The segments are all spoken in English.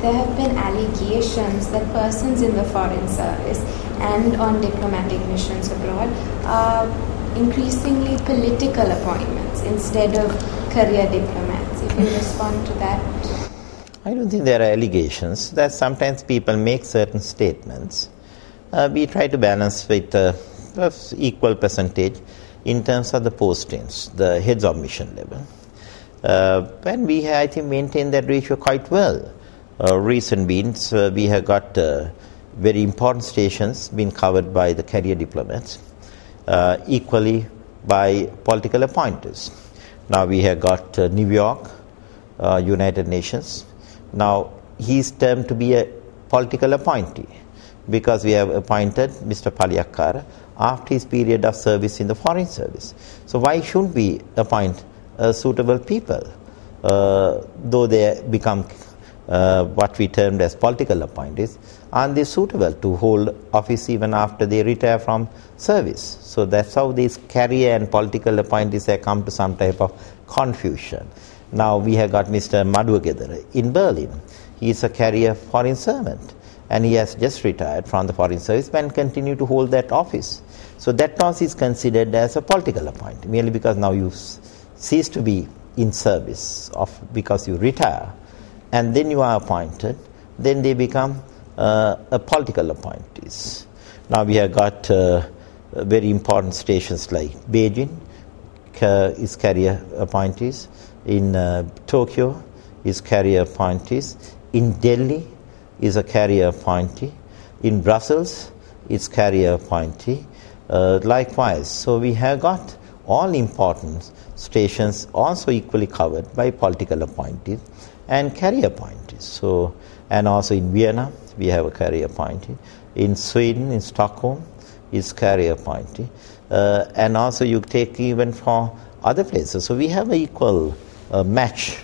there have been allegations that persons in the foreign service and on diplomatic missions abroad are increasingly political appointments instead of career diplomats. If you respond to that. I don't think there are allegations. That sometimes people make certain statements. We try to balance with equal percentage in terms of the postings, the heads of mission level. And we have, I think, maintained that ratio quite well. Recent means we have got very important stations being covered by the career diplomats, equally by political appointees. Now we have got New York, United Nations. Now he's termed to be a political appointee because we have appointed Mr. Paliyakkara after his period of service in the foreign service. So why shouldn't we appoint suitable people, though they become what we termed as political appointees? Aren't they suitable to hold office even after they retire from service? So that's how these career and political appointees have come to some type of confusion. Now we have got Mr. Maduwagedara in Berlin. He is a career foreign servant and he has just retired from the foreign service and continue to hold that office. So that also is considered as a political appointment, merely because now you cease to be in service because you retire and then you are appointed, then they become a political appointees. Now we have got very important stations like Beijing is career appointees, in Tokyo is career appointees, in Delhi is a career appointee, in Brussels is career appointee, likewise. So we have got all important stations also equally covered by political appointees and career appointees. So, and also in Vienna we have a career appointee, in Sweden, in Stockholm is career appointee, and also you take even for other places. So we have an equal match,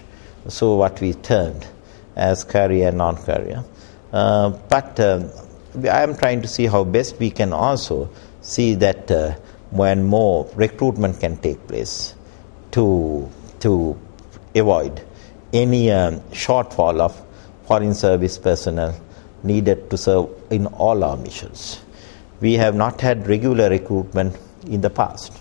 so what we termed as career and non-career. But I am trying to see how best we can also see that more and more recruitment can take place to avoid any shortfall of foreign service personnel needed to serve in all our missions. We have not had regular recruitment in the past.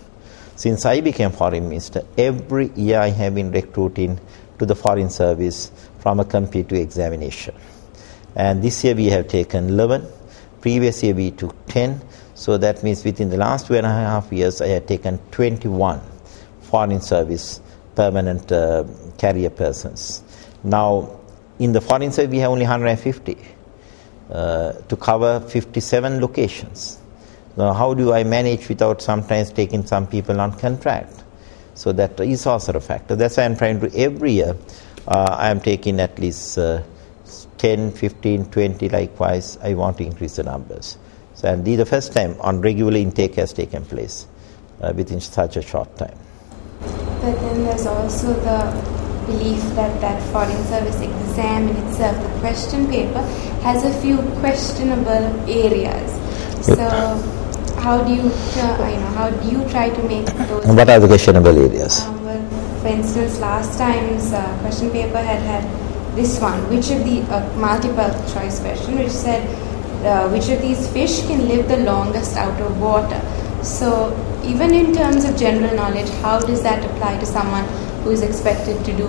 Since I became foreign minister, every year I have been recruiting to the foreign service from a competitive examination. And this year we have taken 11, previous year we took 10, so that means within the last 2.5 years I have taken 21 foreign service permanent career persons. Now in the foreign service we have only 150 to cover 57 locations. Now how do I manage without sometimes taking some people on contract? So that is also a factor. That's why I'm trying to, every year I am taking at least 10, 15, 20 likewise. I want to increase the numbers. So and this is the first time on regular intake has taken place within such a short time. But then there's also the belief that that foreign service exam in itself, the question paper, has a few questionable areas. So how do you try to make those? And what are the questionable areas? Well, for instance, last time's question paper had this one, which of the multiple choice question, which said which of these fish can live the longest out of water. So even in terms of general knowledge, how does that apply to someone who is expected to do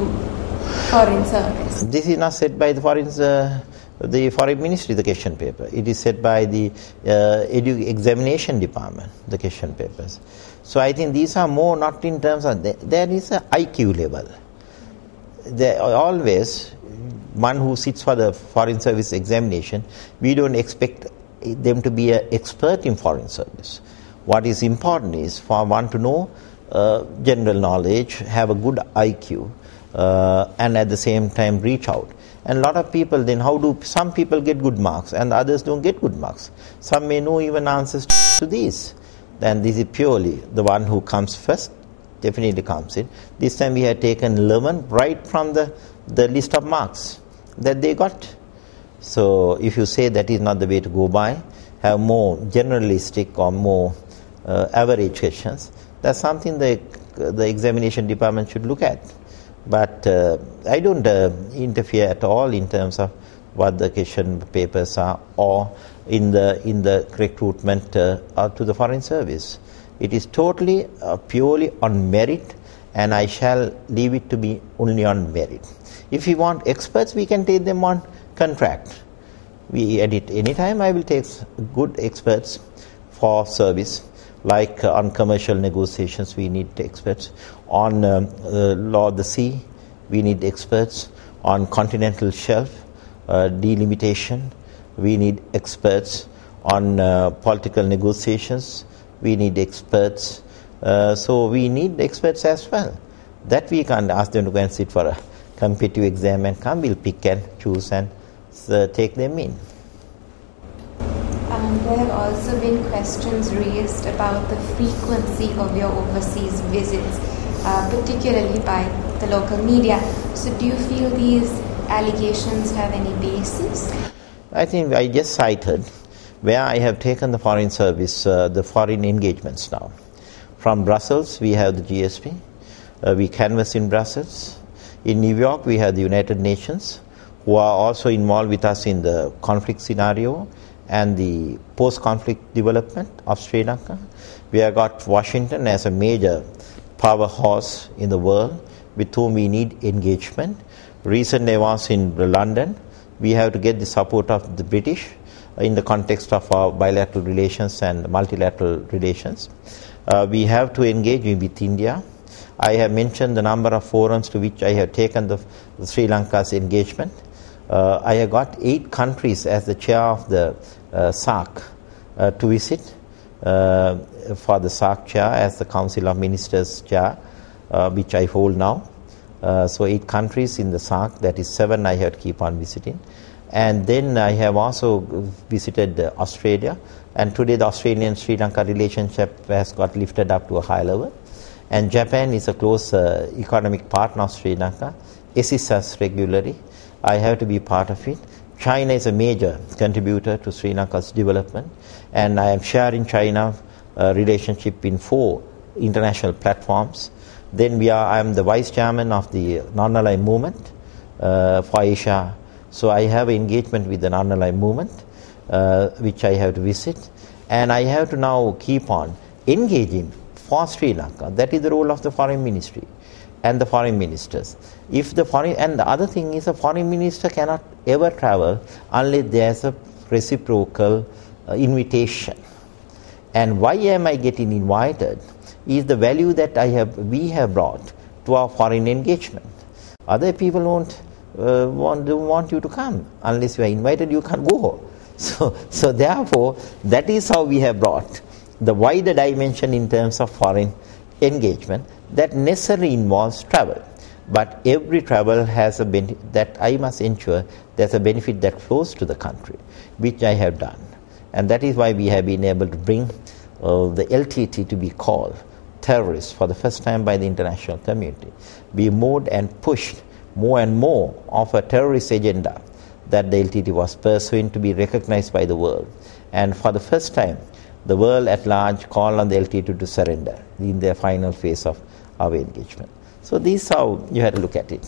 foreign service? This is not said by the foreign ministry, the question paper. It is set by the examination department, the question papers. So I think these are more not in terms of, there is a IQ level. There always, one who sits for the foreign service examination, we don't expect them to be an expert in foreign service. What is important is for one to know general knowledge, have a good IQ, and at the same time reach out. And a lot of people then, some people get good marks and others don't get good marks. Some may know even answers to these. Then this is purely the one who comes first, definitely comes in. This time we had taken 11 right from the list of marks that they got. So if you say that is not the way to go by, have more generalistic or more average questions, that's something the examination department should look at. But I don't interfere at all in terms of what the question papers are or in the recruitment to the Foreign Service. It is totally, purely on merit, and I shall leave it to be only on merit. If we want experts, we can take them on contract. We edit anytime. I will take good experts for service, like on commercial negotiations, we need experts. On law of the sea, we need experts. On continental shelf delimitation, we need experts. On political negotiations, we need experts. So we need experts as well. That we can't ask them to go and sit for a competitive exam and come. We'll pick and choose and take them in. There have also been questions raised about the frequency of your overseas visits, particularly by the local media. So do you feel these allegations have any basis? I think I just cited where I have taken the Foreign Service, the foreign engagements now. From Brussels, we have the GSP. We canvass in Brussels. In New York, we have the United Nations, who are also involved with us in the conflict scenario and the post-conflict development of Sri Lanka. We have got Washington as a major powerhouse in the world with whom we need engagement. Recently I was in London. We have to get the support of the British in the context of our bilateral relations and multilateral relations. We have to engage with India. I have mentioned the number of forums to which I have taken the Sri Lanka's engagement. I have got 8 countries as the chair of the SAARC to visit for the SAARC chair as the Council of Ministers chair, which I hold now. So 8 countries in the SAARC, that is 7 I have to keep on visiting. And then I have also visited Australia, and today the Australian-Sri Lanka relationship has got lifted up to a high level. And Japan is a close economic partner of Sri Lanka, assists us regularly. I have to be part of it. China is a major contributor to Sri Lanka's development, and I am sharing China relationship in 4 international platforms. Then I am the vice chairman of the non-aligned movement for Asia. So I have engagement with the non-aligned movement, which I have to visit, and I have to now keep on engaging for Sri Lanka. That is the role of the foreign ministry and the foreign ministers. And the other thing is, a foreign minister cannot ever travel unless there is a reciprocal invitation. And why am I getting invited is the value that we have brought to our foreign engagement. Other people won't want you to come. Unless you are invited, you can't go. So therefore, that is how we have brought the wider dimension in terms of foreign engagement that necessarily involves travel. But every travel has a benefit that I must ensure there's a benefit that flows to the country, which I have done. And that is why we have been able to bring the LTT to be called terrorists for the first time by the international community. We moved and pushed more and more of a terrorist agenda that the LTT was pursuing to be recognized by the world. And for the first time, the world at large called on the LTT to surrender in their final phase of our engagement. So this is how you had to look at it.